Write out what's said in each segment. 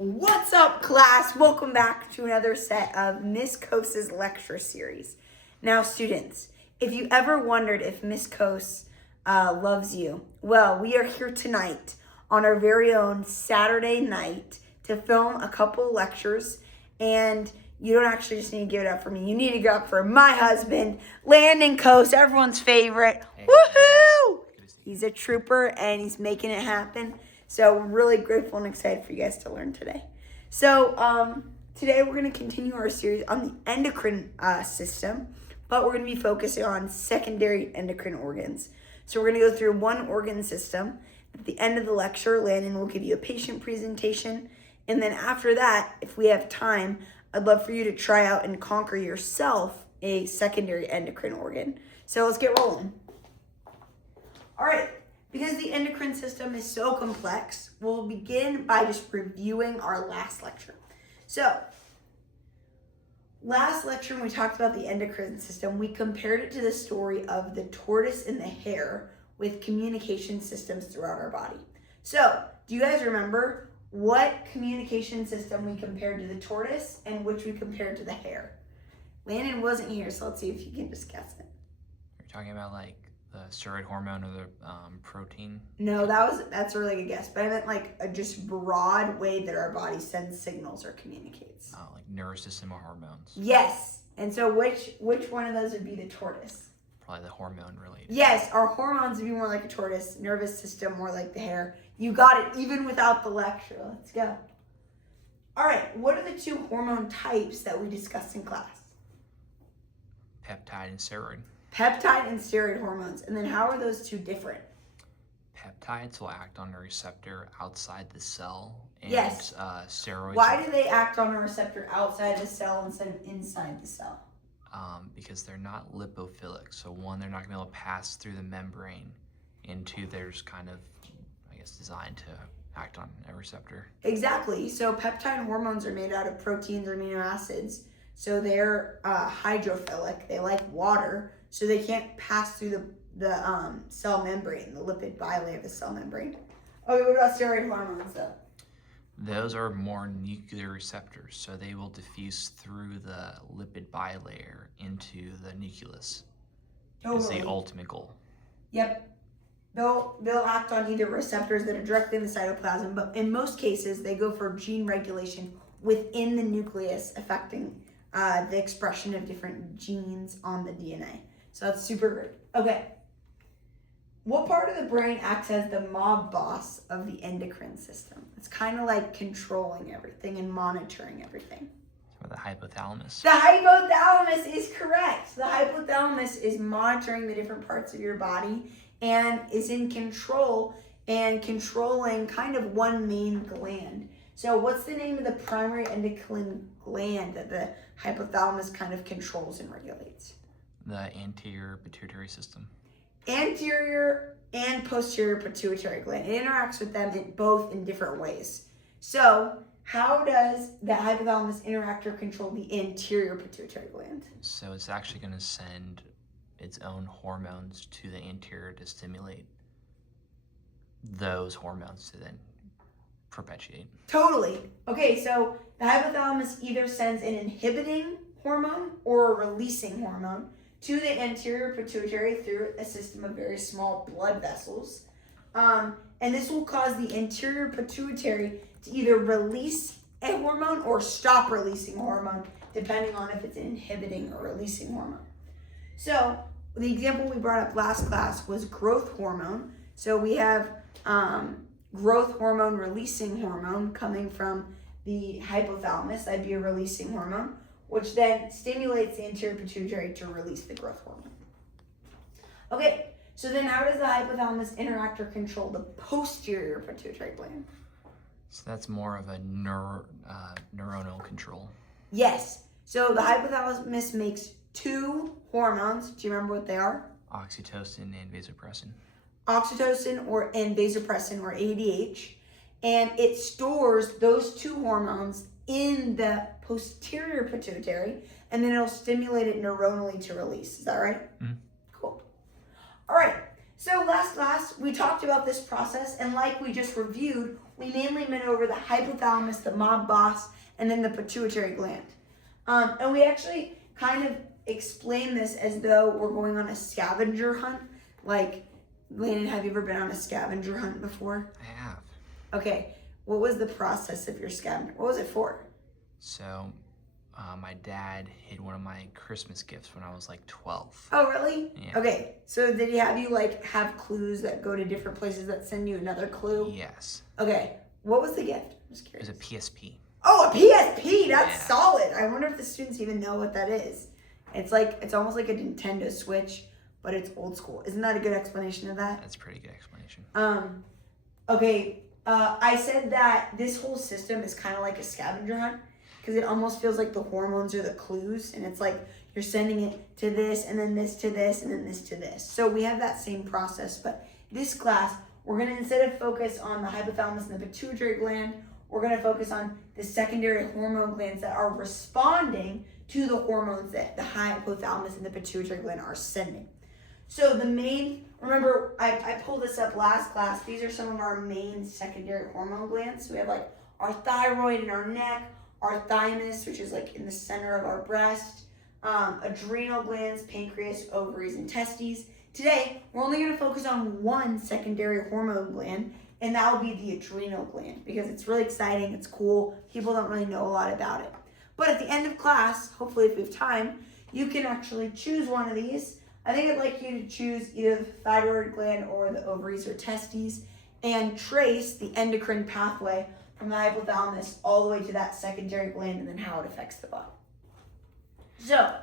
What's up, class? Welcome back to another set of Miss Cose's lecture series. Now, students, if you ever wondered if Miss Cose loves you, well, we are here tonight on our very own Saturday night to film a couple lectures, and you don't actually just need to give it up for me. You need to give it up for my husband, Landon Cose, everyone's favorite. Hey. Woohoo! He's a trooper, and he's making it happen. So we're really grateful and excited for you guys to learn today. So today we're going to continue our series on the endocrine system, but we're going to be focusing on secondary endocrine organs. So we're going to go through one organ system. At the end of the lecture, Landon will give you a patient presentation. And then after that, if we have time, I'd love for you to try out and conquer yourself a secondary endocrine organ. So let's get rolling. All right. Because the endocrine system is so complex, we'll begin by just reviewing our last lecture. So, last lecture when we talked about the endocrine system, we compared it to the story of the tortoise and the hare with communication systems throughout our body. So, do you guys remember what communication system we compared to the tortoise and which we compared to the hare? Landon wasn't here, so let's see if you can just guess it. You're talking about like the steroid hormone or the protein? No, that's a really good guess. But I meant like a just broad way that our body sends signals or communicates. Oh, like nervous system or hormones? Yes. And so which one of those would be the tortoise? Probably the hormone related. Yes, our hormones would be more like a tortoise, nervous system more like the hare. You got it even without the lecture. Let's go. All right, what are the two hormone types that we discussed in class? Peptide and steroid. Peptide and steroid hormones. And then how are those two different? Peptides will act on a receptor outside the cell. And, yes. Steroids. Why do they act on a receptor outside the cell instead of inside the cell? Because they're not lipophilic. So one, they're not going to be able to pass through the membrane. And two, they're just kind of, designed to act on a receptor. Exactly. So peptide hormones are made out of proteins or amino acids. So they're hydrophilic. They like water. So they can't pass through the cell membrane, the lipid bilayer of the cell membrane. Okay, what about steroid hormones though? Those are more nuclear receptors, so they will diffuse through the lipid bilayer into the nucleus. Totally. Is the ultimate goal. Yep. They'll act on either receptors that are directly in the cytoplasm, but in most cases they go for gene regulation within the nucleus, affecting the expression of different genes on the DNA. So that's super great. Okay. What part of the brain acts as the mob boss of the endocrine system? It's kind of like controlling everything and monitoring everything. The hypothalamus. The hypothalamus is correct. The hypothalamus is monitoring the different parts of your body and is in control and controlling kind of one main gland. So what's the name of the primary endocrine gland that the hypothalamus kind of controls and regulates? The anterior pituitary system. Anterior and posterior pituitary gland. It interacts with them both in different ways. So how does the hypothalamus interact or control the anterior pituitary gland? So it's actually going to send its own hormones to the anterior to stimulate those hormones to then perpetuate. Totally. Okay, so the hypothalamus either sends an inhibiting hormone or a releasing hormone to the anterior pituitary through a system of very small blood vessels. And this will cause the anterior pituitary to either release a hormone or stop releasing a hormone, depending on if it's an inhibiting or releasing hormone. So the example we brought up last class was growth hormone. So we have growth hormone, releasing hormone coming from the hypothalamus. That'd be a releasing hormone, which then stimulates the anterior pituitary to release the growth hormone. Okay, so then how does the hypothalamus interact or control the posterior pituitary gland? So that's more of a neuronal control. Yes, so the hypothalamus makes two hormones. Do you remember what they are? Oxytocin and vasopressin. Oxytocin and vasopressin, or ADH, and it stores those two hormones in the posterior pituitary, and then it'll stimulate it neuronally to release. Is that right? Mm-hmm. Cool. All right. So last class, we talked about this process, and like we just reviewed, we mainly went over the hypothalamus, the mob boss, and then the pituitary gland. And we actually kind of explain this as though we're going on a scavenger hunt. Like, Landon, have you ever been on a scavenger hunt before? I have. Okay, what was the process of your scavenger? What was it for? So, my dad hid one of my Christmas gifts when I was like 12. Oh, really? Yeah. Okay, so did he have you like have clues that go to different places that send you another clue? Yes. Okay, what was the gift? I'm just curious. It was a PSP. Oh, a PSP, that's Yeah. solid. I wonder if the students even know what that is. It's almost like a Nintendo Switch, but it's old school. Isn't that a good explanation of that? That's a pretty good explanation. Okay, I said that this whole system is kind of like a scavenger hunt because it almost feels like the hormones are the clues, and it's like you're sending it to this, and then this to this, and then this to this. So we have that same process, but this class, we're going to, instead of focus on the hypothalamus and the pituitary gland, we're going to focus on the secondary hormone glands that are responding to the hormones that the hypothalamus and the pituitary gland are sending. So remember, I pulled this up last class. These are some of our main secondary hormone glands. So we have like our thyroid in our neck, our thymus, which is like in the center of our breast, adrenal glands, pancreas, ovaries, and testes. Today, we're only going to focus on one secondary hormone gland, and that will be the adrenal gland because it's really exciting, it's cool, people don't really know a lot about it. But at the end of class, hopefully if we have time, you can actually choose one of these. I think I'd like you to choose either the thyroid gland or the ovaries or testes and trace the endocrine pathway from the hypothalamus all the way to that secondary gland and then how it affects the body. So,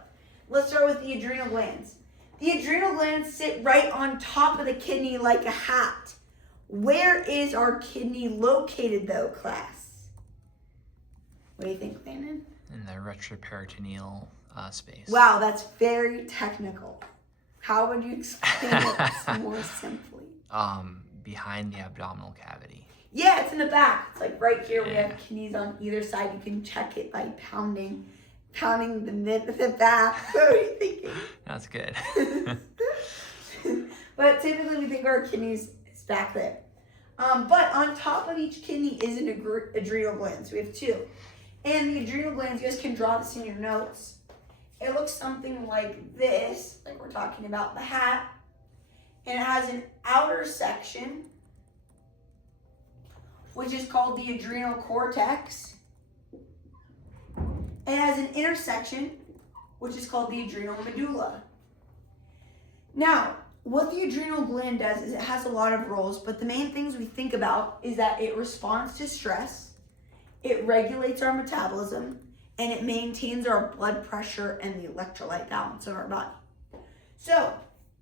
let's start with the adrenal glands. The adrenal glands sit right on top of the kidney like a hat. Where is our kidney located though, class? What do you think, Landon? In the retroperitoneal space. Wow, that's very technical. How would you explain it more simply? Behind the abdominal cavity. Yeah, it's in the back. It's like right here. We Yeah. have kidneys on either side. You can check it by pounding the back. What are you thinking? That's good. But typically we think our kidneys is back there. But on top of each kidney is an adrenal gland. So we have two. And the adrenal glands, you guys can draw this in your notes. It looks something like this, like we're talking about the hat. And it has an outer section, which is called the adrenal cortex. And it has an intersection, which is called the adrenal medulla. Now, what the adrenal gland does is it has a lot of roles, but the main things we think about is that it responds to stress, it regulates our metabolism, and it maintains our blood pressure and the electrolyte balance of our body. So,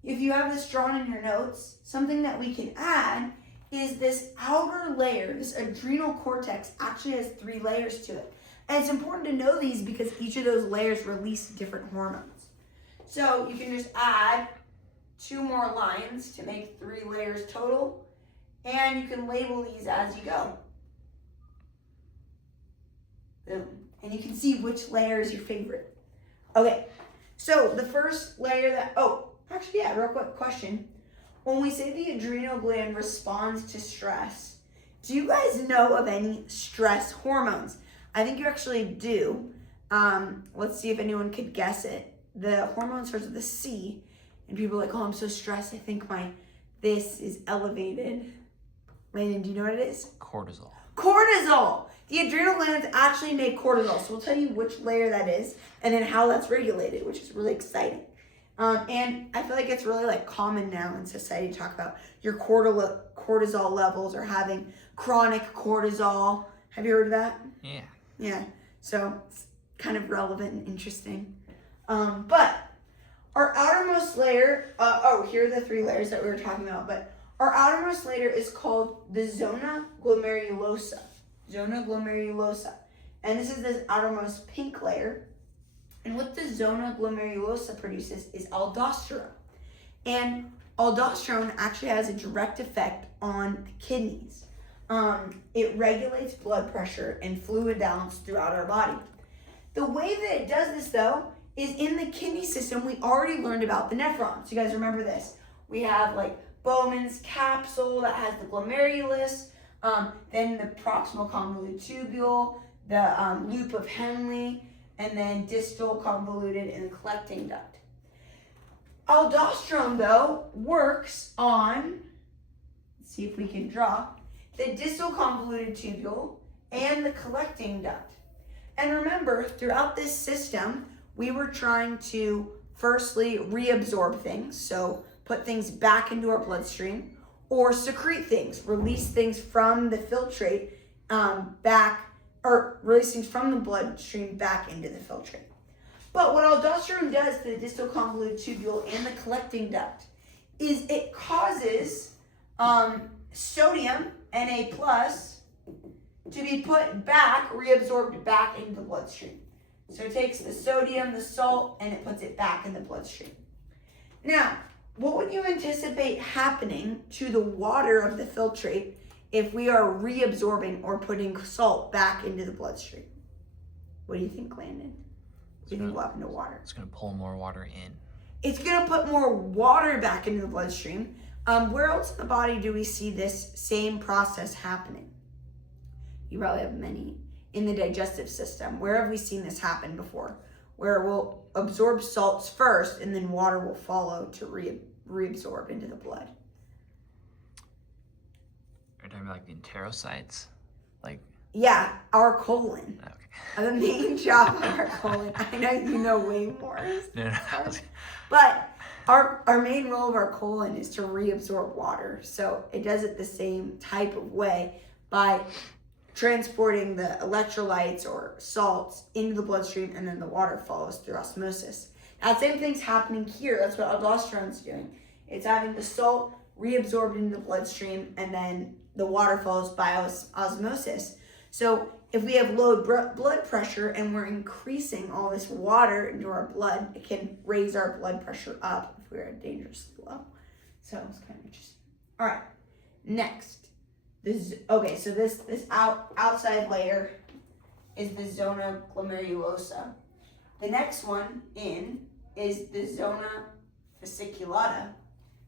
if you have this drawn in your notes, something that we can add is this outer layer. This adrenal cortex actually has 3 layers to it. And it's important to know these because each of those layers release different hormones. So you can just add 2 more lines to make 3 layers total. And you can label these as you go. Boom. And you can see which layer is your favorite. Okay, so the first layer real quick question. When we say the adrenal gland responds to stress, do you guys know of any stress hormones? I think you actually do. Let's see if anyone could guess it. The hormone starts with a C, and people are like, oh, I'm so stressed. I think this is elevated. Landon, do you know what it is? Cortisol. Cortisol! The adrenal glands actually make cortisol. So we'll tell you which layer that is and then how that's regulated, which is really exciting. And I feel like it's really like common now in society to talk about your cortisol levels or having chronic cortisol. Have you heard of that? Yeah. Yeah. So it's kind of relevant and interesting. But our outermost layer, here are the 3 layers that we were talking about, but our outermost layer is called the zona glomerulosa. Zona glomerulosa. And this is this outermost pink layer. And what the zona glomerulosa produces is aldosterone. And aldosterone actually has a direct effect on the kidneys. It regulates blood pressure and fluid balance throughout our body. The way that it does this, though, is in the kidney system, we already learned about the nephrons. You guys remember this. We have like Bowman's capsule that has the glomerulus. then the proximal convoluted tubule, the loop of Henle, and then distal convoluted and collecting duct. Aldosterone, though, works on, let's see if we can draw, the distal convoluted tubule and the collecting duct. And remember, throughout this system, we were trying to firstly reabsorb things, so put things back into our bloodstream, or secrete things, release things from the filtrate release things from the bloodstream back into the filtrate. But what aldosterone does to the distal convoluted tubule and the collecting duct is it causes sodium, Na+, to be put back, reabsorbed back into the bloodstream. So it takes the sodium, the salt, and it puts it back in the bloodstream. Now, what would you anticipate happening to the water of the filtrate if we are reabsorbing or putting salt back into the bloodstream? What do you think, Landon? What do you think will happen to water? It's going to pull more water in. It's going to put more water back into the bloodstream. Where else in the body do we see this same process happening? You probably have many. In the digestive system. Where have we seen this happen before? Where we'll absorb salts first and then water will follow to reabsorb into the blood. Are you talking about like the enterocytes? Yeah, our colon. Okay. The main job of our colon. I know you know way more. No. But our main role of our colon is to reabsorb water. So it does it the same type of way by transporting the electrolytes or salts into the bloodstream, and then the water follows through osmosis. Now, same thing's happening here. That's what aldosterone's doing. It's having the salt reabsorbed into the bloodstream, and then the water follows by osmosis. So if we have low blood pressure and we're increasing all this water into our blood, it can raise our blood pressure up if we're dangerously low. So it's kind of interesting. All right, next. So this outside layer is the zona glomerulosa. The next one in is the zona fasciculata.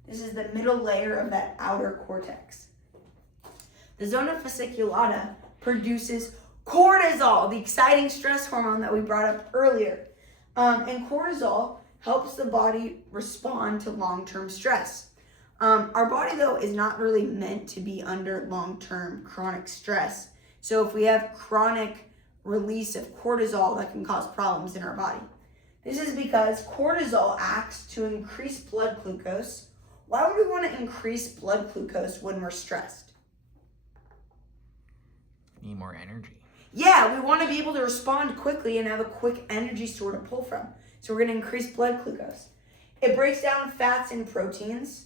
This is the middle layer of that outer cortex. The zona fasciculata produces cortisol, the exciting stress hormone that we brought up earlier. And cortisol helps the body respond to long-term stress. Our body, though, is not really meant to be under long-term chronic stress. So if we have chronic release of cortisol, that can cause problems in our body. This is because cortisol acts to increase blood glucose. Why would we want to increase blood glucose when we're stressed? Need more energy. Yeah, we want to be able to respond quickly and have a quick energy store to pull from. So we're going to increase blood glucose. It breaks down fats and proteins.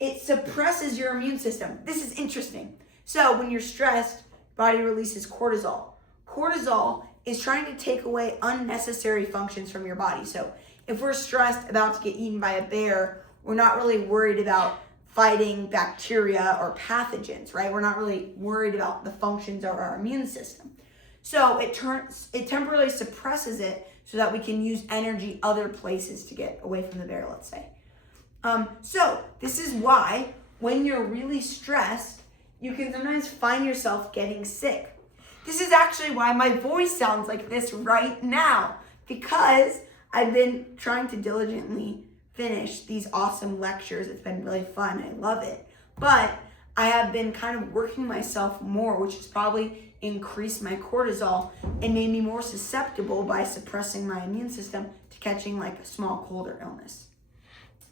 It suppresses your immune system. This is interesting. So when you're stressed, body releases cortisol. Cortisol is trying to take away unnecessary functions from your body. So if we're stressed about to get eaten by a bear, we're not really worried about fighting bacteria or pathogens, right? We're not really worried about the functions of our immune system. So it temporarily suppresses it so that we can use energy other places to get away from the bear, let's say. So this is why when you're really stressed, you can sometimes find yourself getting sick. This is actually why my voice sounds like this right now, because I've been trying to diligently finish these awesome lectures. It's been really fun. I love it. But I have been kind of working myself more, which has probably increased my cortisol and made me more susceptible by suppressing my immune system to catching like a small cold or illness.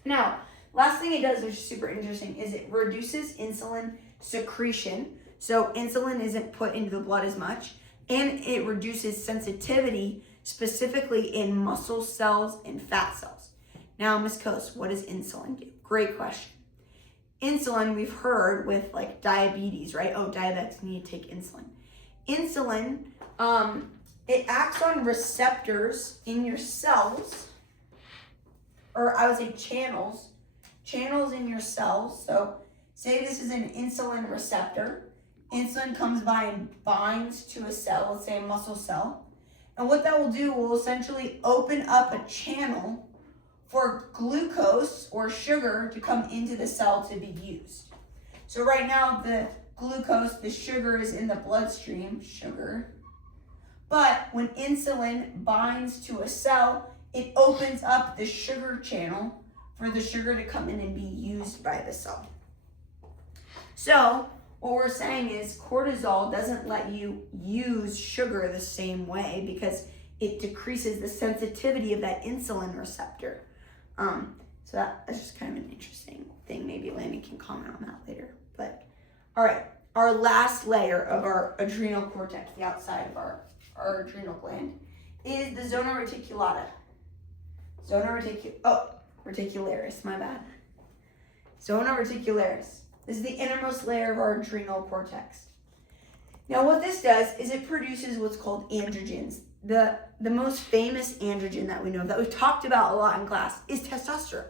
Now, last thing it does, which is super interesting, is it reduces insulin secretion. So insulin isn't put into the blood as much, and it reduces sensitivity, specifically in muscle cells and fat cells. Now, Ms. Cose, what does insulin do? Great question. Insulin, we've heard with like diabetes, right? Oh, diabetics need to take insulin. Insulin, it acts on receptors in your cells, or I would say channels in your cells. So say this is an insulin receptor. Insulin comes by and binds to a cell, let's say a muscle cell. And what that will do will essentially open up a channel for glucose or sugar to come into the cell to be used. So right now the glucose, the sugar is in the bloodstream, sugar. But when insulin binds to a cell, it opens up the sugar channel for the sugar to come in and be used by the cell. So what we're saying is cortisol doesn't let you use sugar the same way because it decreases the sensitivity of that insulin receptor. So that's just kind of an interesting thing. Maybe Landon can comment on that later. But all right, our last layer of our adrenal cortex, the outside of our adrenal gland, is the zona reticulata. Reticularis, my bad. Zona reticularis. This is the innermost layer of our adrenal cortex. Now what this does is it produces what's called androgens. The most famous androgen that we know, that we've talked about a lot in class, is testosterone.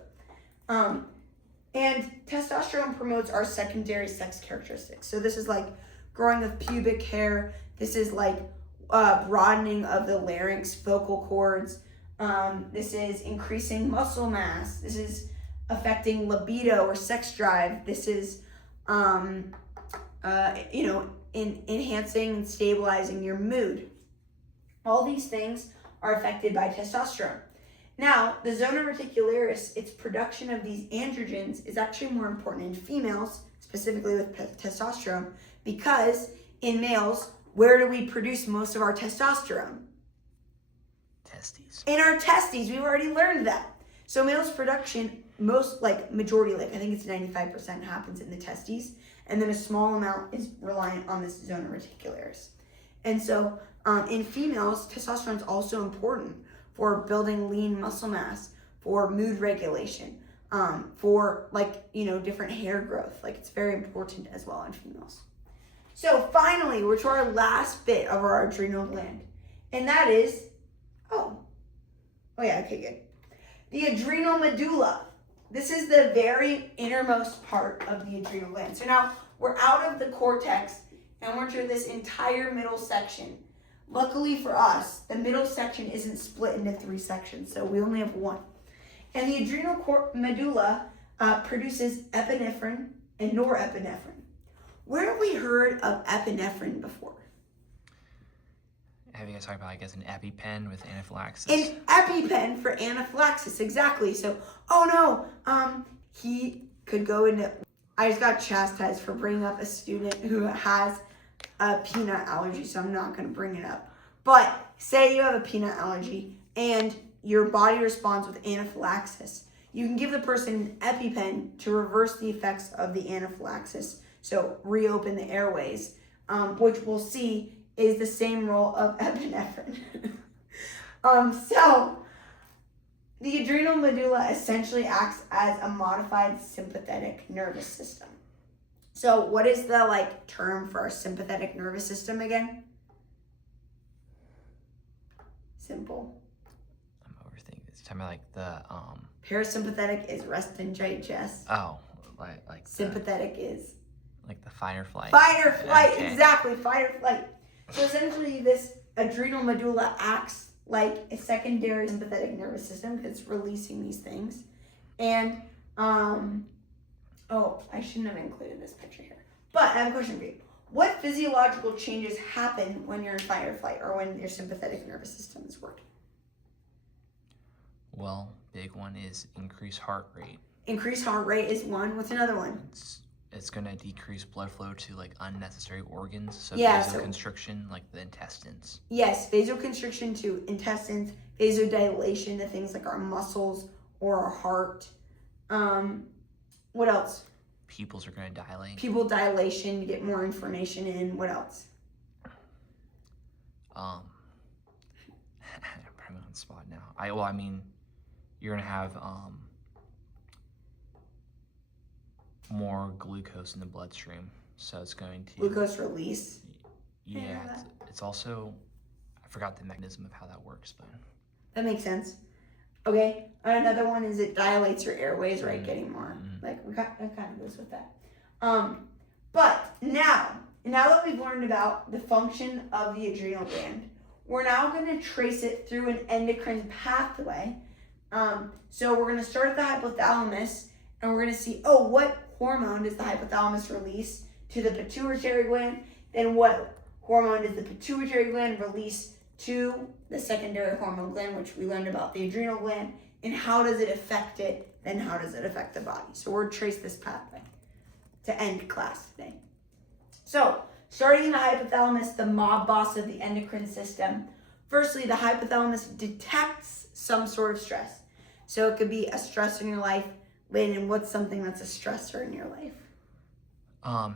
And testosterone promotes our secondary sex characteristics. So this is like growing of pubic hair. This is like broadening of the larynx, vocal cords. This is increasing muscle mass. This is affecting libido or sex drive. This is, enhancing and stabilizing your mood. All these things are affected by testosterone. Now, the zona reticularis, its production of these androgens is actually more important in females, specifically with testosterone, because in males, where do we produce most of our testosterone? Testes. In our testes. We've already learned that. So males' production, majority, I think it's 95% happens in the testes, and then a small amount is reliant on this zona reticularis. And so in females, testosterone is also important for building lean muscle mass, for mood regulation, for different hair growth. It's very important as well in females. So finally, we're to our last bit of our adrenal gland, and that is, the adrenal medulla. This is the very innermost part of the adrenal gland. So now we're out of the cortex and we're to this entire middle section. Luckily for us, the middle section isn't split into 3 sections, so we only have 1. And the adrenal medulla produces epinephrine and norepinephrine. Where have we heard of epinephrine before? Have you guys talked about an EpiPen with anaphylaxis? An EpiPen for anaphylaxis, exactly. So, he could go into... I just got chastised for bringing up a student who has a peanut allergy, so I'm not going to bring it up. But say you have a peanut allergy and your body responds with anaphylaxis. You can give the person an EpiPen to reverse the effects of the anaphylaxis, so reopen the airways, which we'll see is the same role of epinephrine. So the adrenal medulla essentially acts as a modified sympathetic nervous system. So what is the term for our sympathetic nervous system again? Simple. I'm overthinking. It's talking about the Parasympathetic is rest and digest. Oh, sympathetic is the fight or flight. Fight or flight, okay. Exactly, fight or flight. So essentially, this adrenal medulla acts like a secondary sympathetic nervous system because it's releasing these things. And, I shouldn't have included this picture here. But I have a question for you. What physiological changes happen when you're in fight or flight or when your sympathetic nervous system is working? Well, big one is increased heart rate. Increased heart rate is one. What's another one? It's going to decrease blood flow to unnecessary organs. So vasoconstriction, the intestines. Yes, vasoconstriction to intestines, vasodilation to things like our muscles or our heart. What else? Pupils are going to dilate. Pupil dilation to get more information in. What else? I'm probably on the spot now. You're going to have more glucose in the bloodstream, so it's going to... Glucose release? Yeah, it's also... I forgot the mechanism of how that works, but... That makes sense. Okay, another one is it dilates your airways, right? Getting more. That kind of goes with that. But now that we've learned about the function of the adrenal gland, we're now going to trace it through an endocrine pathway. So we're going to start at the hypothalamus, and we're going to see, what hormone does the hypothalamus release to the pituitary gland, then what hormone does the pituitary gland release to the secondary hormone gland, which we learned about the adrenal gland, and how does it affect it, then how does it affect the body? So we'll trace this pathway to end class today. So, starting in the hypothalamus, the mob boss of the endocrine system. Firstly, the hypothalamus detects some sort of stress. So it could be a stress in your life. Landon, what's something that's a stressor in your life?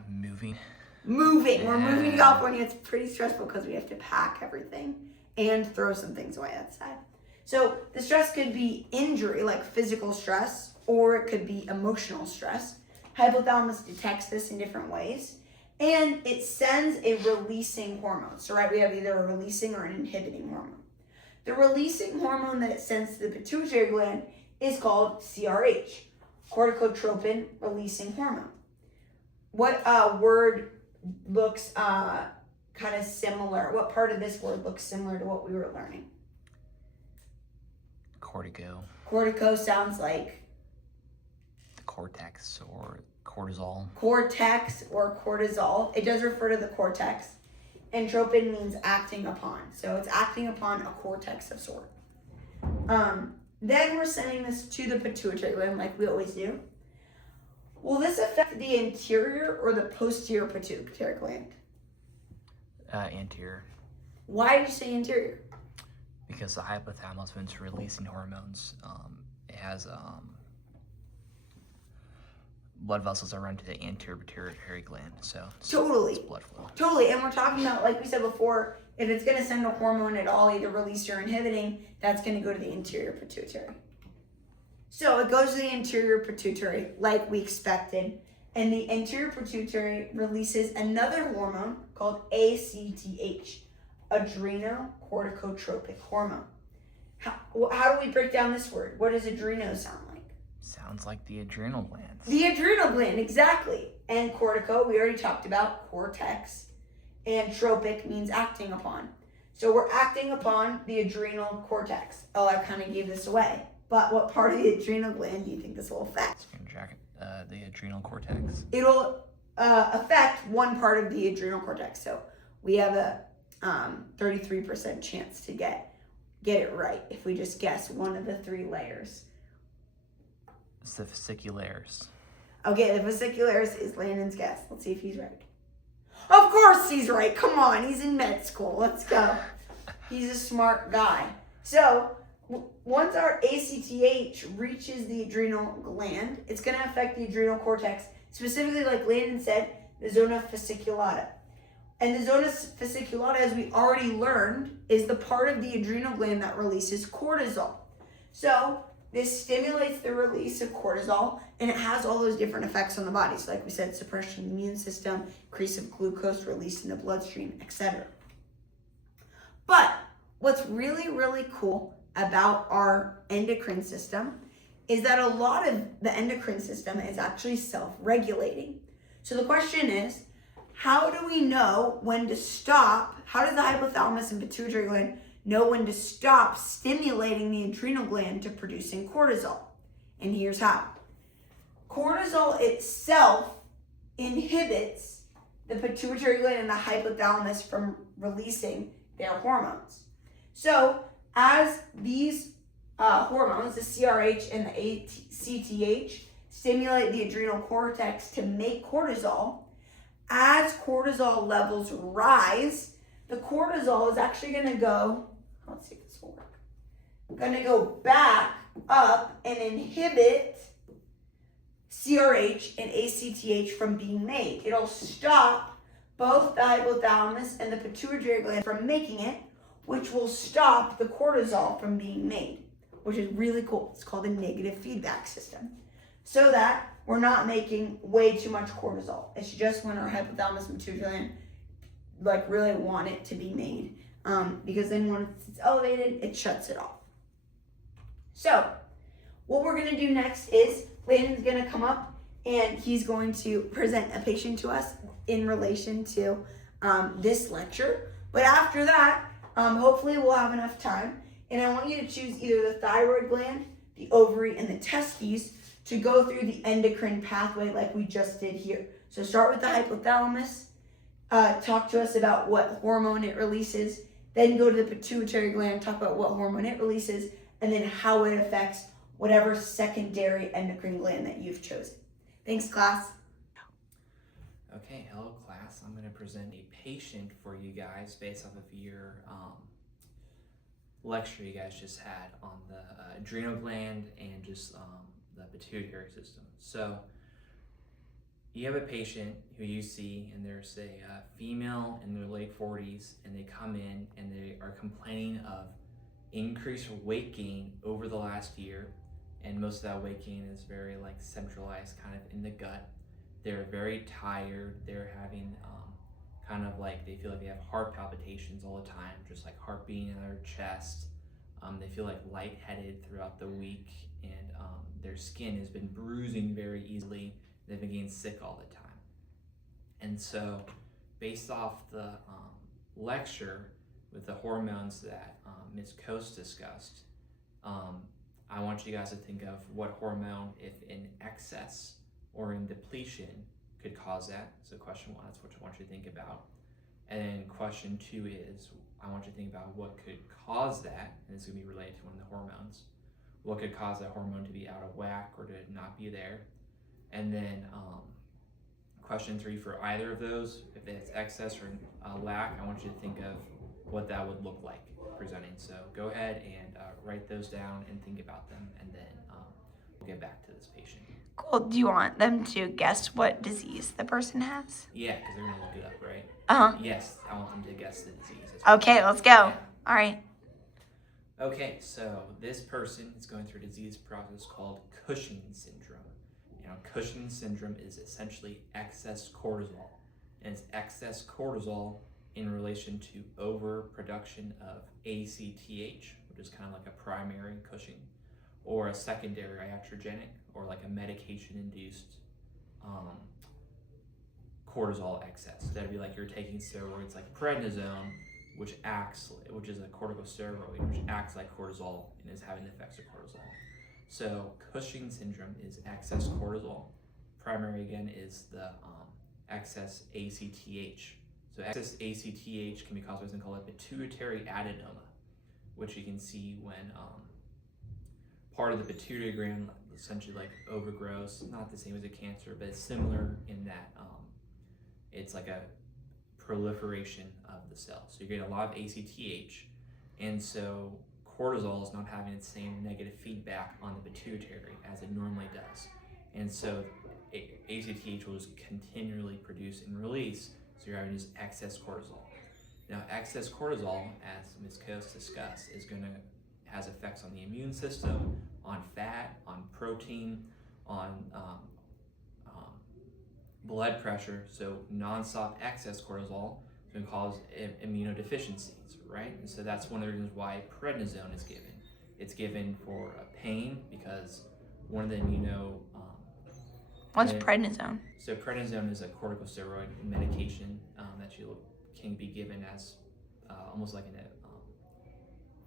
Moving. Moving. We're moving to California. It's pretty stressful because we have to pack everything and throw some things away outside. So the stress could be injury, like physical stress, or it could be emotional stress. Hypothalamus detects this in different ways. And it sends a releasing hormone. So, right, we have either a releasing or an inhibiting hormone. The releasing hormone that it sends to the pituitary gland is called CRH, corticotropin releasing hormone. What word looks kind of similar? What part of this word looks similar to what we were learning? Cortico. Cortico sounds like? The cortex or cortisol. Cortex or cortisol. It does refer to the cortex. And tropin means acting upon. So it's acting upon a cortex of sort. Then we're sending this to the pituitary gland like we always do. Will this affect the anterior or the posterior pituitary gland? Anterior. Why did you say anterior? Because the hypothalamus, when it's releasing hormones, it has blood vessels that run to the anterior pituitary gland. So totally. It's blood flow. Totally. And we're talking about, like we said before, if it's going to send a hormone at all, either released or inhibiting, that's going to go to the anterior pituitary. So it goes to the anterior pituitary like we expected. And the anterior pituitary releases another hormone called ACTH, adrenocorticotropic hormone. How do we break down this word? What does adreno sound like? Sounds like the adrenal glands. The adrenal gland, exactly. And cortico, we already talked about, cortex. And tropic means acting upon. So we're acting upon the adrenal cortex. Oh, I kind of gave this away. But what part of the adrenal gland do you think this will affect? The adrenal cortex. It'll affect one part of the adrenal cortex. So we have a 33% chance to get it right if we just guess one of the three layers. It's the fascicularis. Okay, the fascicularis is Landon's guess. Let's see if he's right. Of course he's right. Come on, he's in med school. Let's go. He's a smart guy. So once our ACTH reaches the adrenal gland, it's going to affect the adrenal cortex, specifically, like Landon said, the zona fasciculata. And the zona fasciculata, as we already learned, is the part of the adrenal gland that releases cortisol. So this stimulates the release of cortisol, and it has all those different effects on the body. So like we said, suppression of the immune system, increase of glucose release in the bloodstream, etc. But what's really, really cool about our endocrine system is that a lot of the endocrine system is actually self-regulating. So the question is, how do we know when to stop? How does the hypothalamus and pituitary gland know when to stop stimulating the adrenal gland to producing cortisol? And here's how. Cortisol itself inhibits the pituitary gland and the hypothalamus from releasing their hormones. So as these hormones, the CRH and the ACTH, stimulate the adrenal cortex to make cortisol, as cortisol levels rise, the cortisol is actually going to go, let's see if this will work, going to go back up and inhibit CRH and ACTH from being made. It'll stop both the hypothalamus and the pituitary gland from making it, which will stop the cortisol from being made, which is really cool. It's called a negative feedback system. So that we're not making way too much cortisol. It's just when our hypothalamus and pituitary gland really want it to be made. Because then once it's elevated, it shuts it off. So what we're gonna do next is Landon's gonna come up and he's going to present a patient to us in relation to this lecture. But after that, hopefully we'll have enough time. And I want you to choose either the thyroid gland, the ovary, and the testes to go through the endocrine pathway like we just did here. So start with the hypothalamus. Talk to us about what hormone it releases. Then go to the pituitary gland, talk about what hormone it releases, and then how it affects whatever secondary endocrine gland that you've chosen. Thanks, class. Okay, hello class. I'm going to present a patient for you guys based off of your lecture you guys just had on the adrenal gland and just the pituitary system. So you have a patient who you see, and there's a female in their late 40s, and they come in and they are complaining of increased weight gain over the last year, and most of that weight gain is very like centralized kind of in the gut. They're very tired. They're having kind of like, they feel like they have heart palpitations all the time, just like heart beating in their chest. They feel like lightheaded throughout the week, and their skin has been bruising very easily. They've been getting sick all the time. And so based off the lecture with the hormones that Ms. Cose discussed, I want you guys to think of what hormone, if in excess or in depletion, could cause that. So question 1, that's what I want you to think about. And then question 2 is, I want you to think about what could cause that, and it's going to be related to one of the hormones. What could cause that hormone to be out of whack or to not be there? And then question 3, for either of those, if it's excess or lack, I want you to think of what that would look like presenting. So go ahead and write those down and think about them, and then we'll get back to this patient. Cool. Do you want them to guess what disease the person has? Yeah, because they're going to look it up, right? Uh-huh. Yes, I want them to guess the disease. Okay, let's go. Yeah. All right. Okay, so this person is going through a disease process called Cushing's syndrome. You know, Cushing's syndrome is essentially excess cortisol, and it's excess cortisol in relation to overproduction of ACTH, which is kind of like a primary Cushing, or a secondary iatrogenic, or like a medication-induced cortisol excess. That'd be like you're taking steroids like prednisone, which is a corticosteroid, which acts like cortisol and is having the effects of cortisol. So Cushing's syndrome is excess cortisol. Primary, again, is the excess ACTH. So excess ACTH can be caused by something called a pituitary adenoma, which you can see when part of the pituitary gland essentially like overgrows. Not the same as a cancer, but it's similar in that it's like a proliferation of the cell. So you're getting a lot of ACTH, and so cortisol is not having the same negative feedback on the pituitary as it normally does. And so ACTH will just continually produce and release, so you're having this excess cortisol. Now, excess cortisol, as Ms. Cose discussed, has effects on the immune system, on fat, on protein, on blood pressure. So nonstop excess cortisol can cause immunodeficiencies, right? And so that's one of the reasons why prednisone is given. It's given for pain because one of the What's prednisone? So prednisone is a corticosteroid medication that can be given as almost like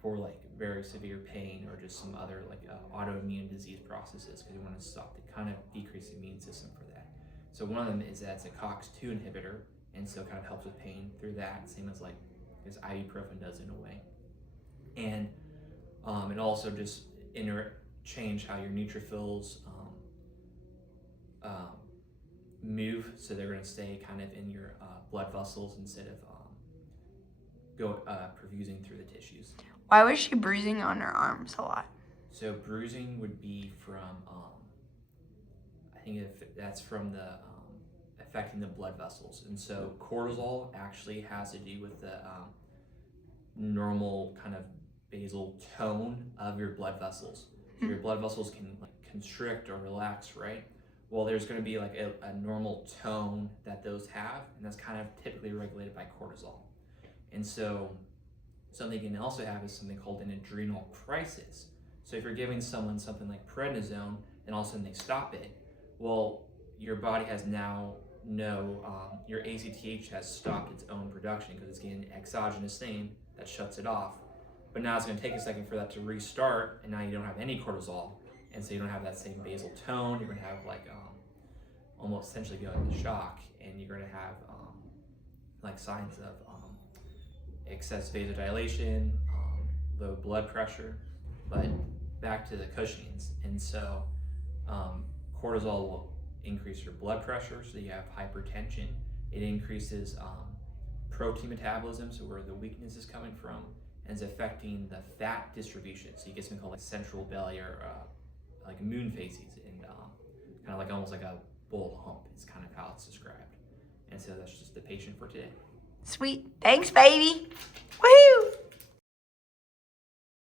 for like very severe pain or just some other like autoimmune disease processes, because you want to stop to kind of decrease the immune system for that. So one of them is that it's a COX-2 inhibitor, and so it kind of helps with pain through that, same as like as ibuprofen does in a way. And it also just change how your neutrophils move, so they're going to stay kind of in your blood vessels instead of perfusing through the tissues. Why was she bruising on her arms a lot? So bruising would be from, I think that's from the affecting the blood vessels. And so cortisol actually has to do with the normal kind of basal tone of your blood vessels. So your blood vessels can like constrict or relax, right? Well, there's going to be like a normal tone that those have, and that's kind of typically regulated by cortisol. And so something you can also have is something called an adrenal crisis. So if you're giving someone something like prednisone and all of a sudden they stop it, well, your body has now your ACTH has stopped its own production because it's getting an exogenous thing that shuts it off. But now it's going to take a second for that to restart, and now you don't have any cortisol, and so you don't have that same basal tone. You're going to have like almost essentially go into shock, and you're going to have like signs of excess vasodilation, low blood pressure. But back to the Cushing's, and so cortisol will increase your blood pressure, so you have hypertension. It increases protein metabolism, so where the weakness is coming from, and is affecting the fat distribution. So you get something called like central belly or like moon phases, and kind of like almost like a bull hump is kind of how it's described. And so that's just the patient for today. Sweet. Thanks, baby. Woohoo!